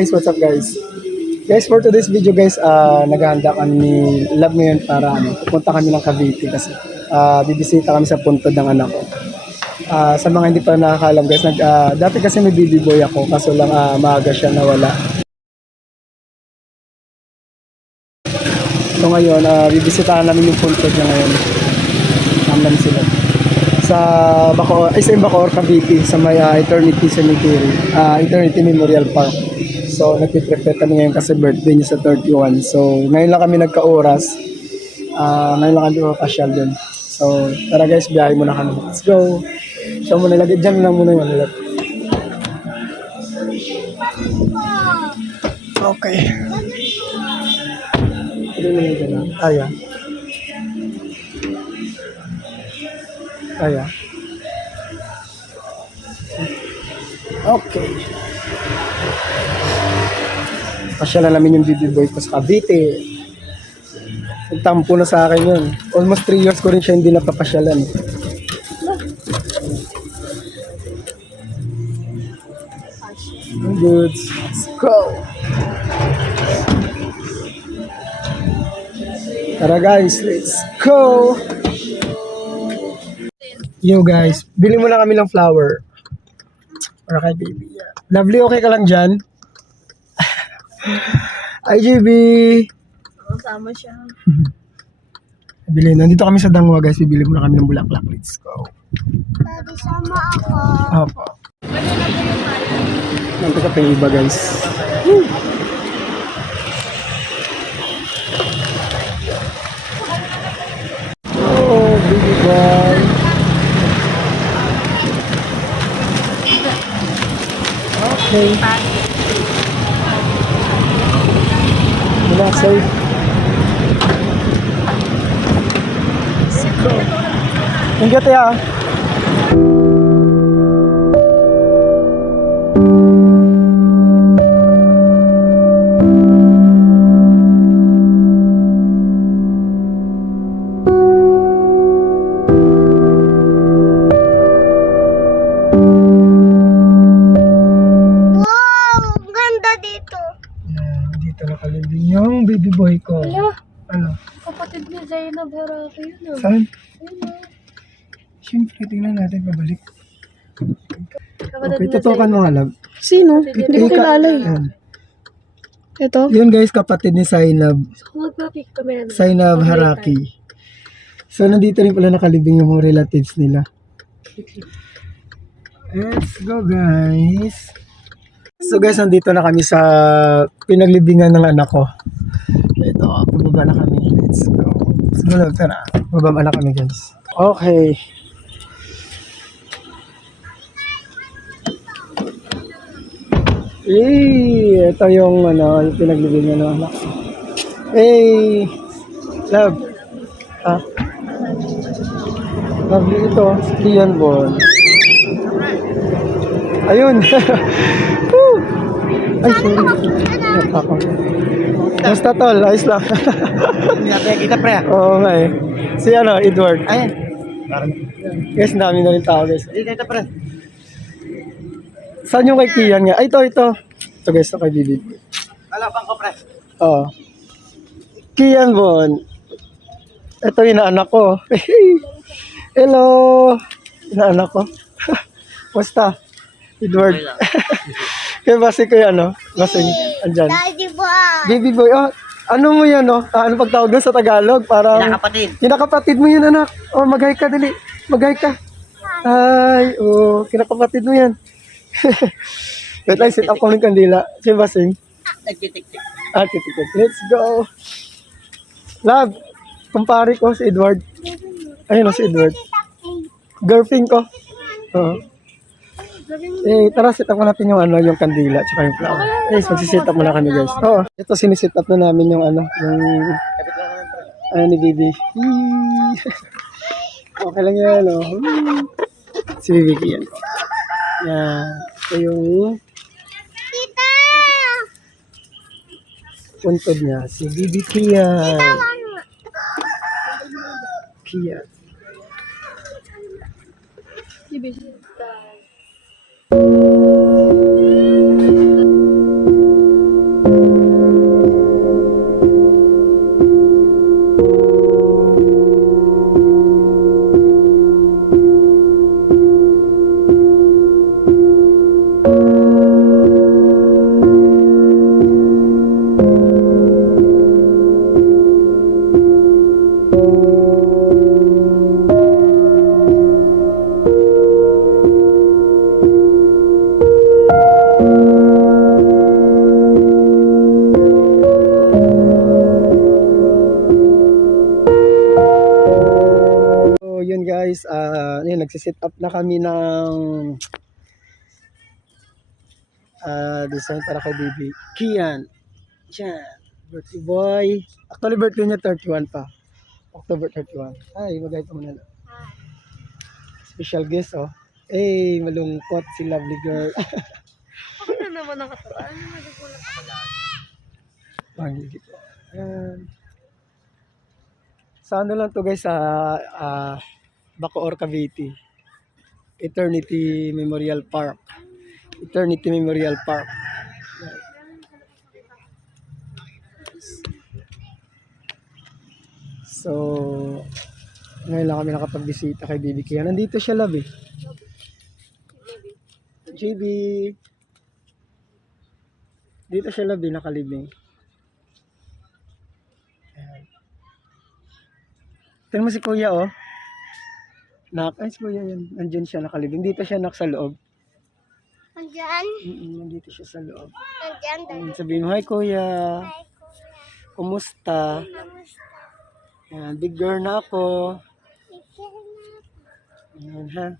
guys, what's up guys? Guys, for today's video guys, naghahanda kami ni Love ngayon para pupunta kami ng Cavite kasi bibisita kami sa puntod ng anak ko. Sa mga hindi pa nakakalam guys, dati kasi may baby boy ako kaso lang maaga siya nawala. So ngayon, bibisitahan namin yung puntod niya ngayon. Naman sila. Sa Bacoor, sa Bacoor, Cavite, sa may Eternity Cemetery, Eternity Memorial Park. So, nagpiprepare kami ngayon kasi birthday niya sa 31. So, ngayon lang kami nagka-oras. Ngayon lang kami papasyal din. So, tara guys, biyahe muna kami. Let's go! So, muna lagay. Diyan lang muna yung alat. Okay. Ito na yung dyan. Aya. Aya. Okay. Pasyalan namin yung baby boy ko sa Cavite. Nagtampo na sa akin yun. Almost 3 years ko rin siya hindi napapasyalan. Good. Let's go. Tara guys, let's go. Yo guys, bili mo na kami ng flower. Para kay baby. Lovely, okay ka lang dyan? IGB. Kasama siya. Bili, nandito kami sa Dangwa guys, bibili muna kami ng bulaklak. Let's go. Daddy, sama ako. Apo. Nandito ka pa yung iba guys. Oh, baby boy. Okay. Wala, safe. Let's go. Ingat ya. Dito nakalibing yung baby boy ko. Hala, Ano? kapatid ni Zainab Haraki yun. Saan? Ayun o. Siyempre, tingnan natin pabalik. Kapatid Okay, ni tutukan mo nga lang. Sino? Hindi ko kilala eh. Yan. Ito? Yun guys, kapatid ni Zainab. Magpapik kami na. Zainab Haraki. So, nandito rin pala nakalibing yung mga relatives nila. Let's go guys. So guys, nandito na kami sa pinaglibingan ng anak ko. Ito, pababa na kami. Let's go. Sumunod, tara. Pababa na kami guys. Okay. Ito yung yung pinaglibingan ng anak ko. Hey! Love. Lovely ito. Kian Bon. Ayun. Woo! Ay, sorry. Napako. Basta tol, ayos lang. Kita pre. Oo nga eh. Si Edward. Ayun. Guys, dami na rin tao guys. Kita pre. Saan yung kay Kian nga? Ay, ito. Ito guys, ito kay Bibi. Alapang ko pre. Oo. Kian Bon. Ito inaanak ko. Hello. Inaanak ko. Basta. Edward. Kaya basi ko yan, Basing, andyan. Daddy boy. Baby boy, ano mo yan, ano pagtawag doon sa Tagalog? Parang, Kinakapatid. kinakapatid mo yan, anak. Mag-hi ka, dali. Mag-hi ka. Ay, kinakapatid mo yan. Wait lang, sit up ko ng kandila. Si Basing. Nagtitik-tik. Titik. Let's go. Love, kumpare ko si Edward. Ayun si Edward. Girlfriend ko. Oo. Tara, sit up natin yung yung kandila tsaka yung flower. Magsisit up muna kami guys. Oo, ito sinisit up na namin yung ni Bibi. Okay lang yan, Si Bibi yan. Yan. Ito yung puntod niya. Si Bibi Kian. Kian. Ayun, nagsisit up na kami ng design para kay baby. Kian. Yan. Birthday boy. Actually, birthday niya 31 pa. October 31. Ay, magay ka muna. Special guest, oh. Eh, malungkot si lovely girl. Ako na naman ang katawan. Nagugulat ako lang. Pangigit. Ayan. Sa ano lang to guys, sa Bacoor, Cavite. Eternity Memorial Park. Eternity Memorial Park. So, ngayon lang kami nakapagbisita kay Bibi Kia. Nandito siya, love eh. JB. Dito siya, love eh, nakalibing. Ayan. Tingnan mo si Kuya, oh. Ay, si Kuya yan. Nandyan siya, nakalibing. Dito siya, sa loob. Andyan? Nandito siya sa loob. Andyan. Ayan, sabihin mo, hi Kuya. Kumusta? Ayan, big girl na ako. Ayan, ha.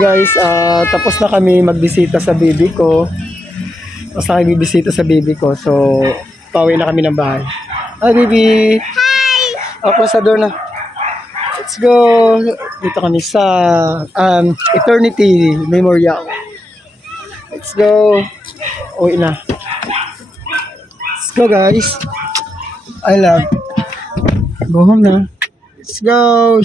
guys, tapos na kami magbisita sa baby ko. Tapos na kami bibisita sa baby ko. So, pauwi na kami ng bahay. Hi, baby! Hi! Ako sa door na. Let's go! Dito kami sa Eternity Memorial. Let's go. Uwi na. Let's go, guys. I love. Go home na. Let's go.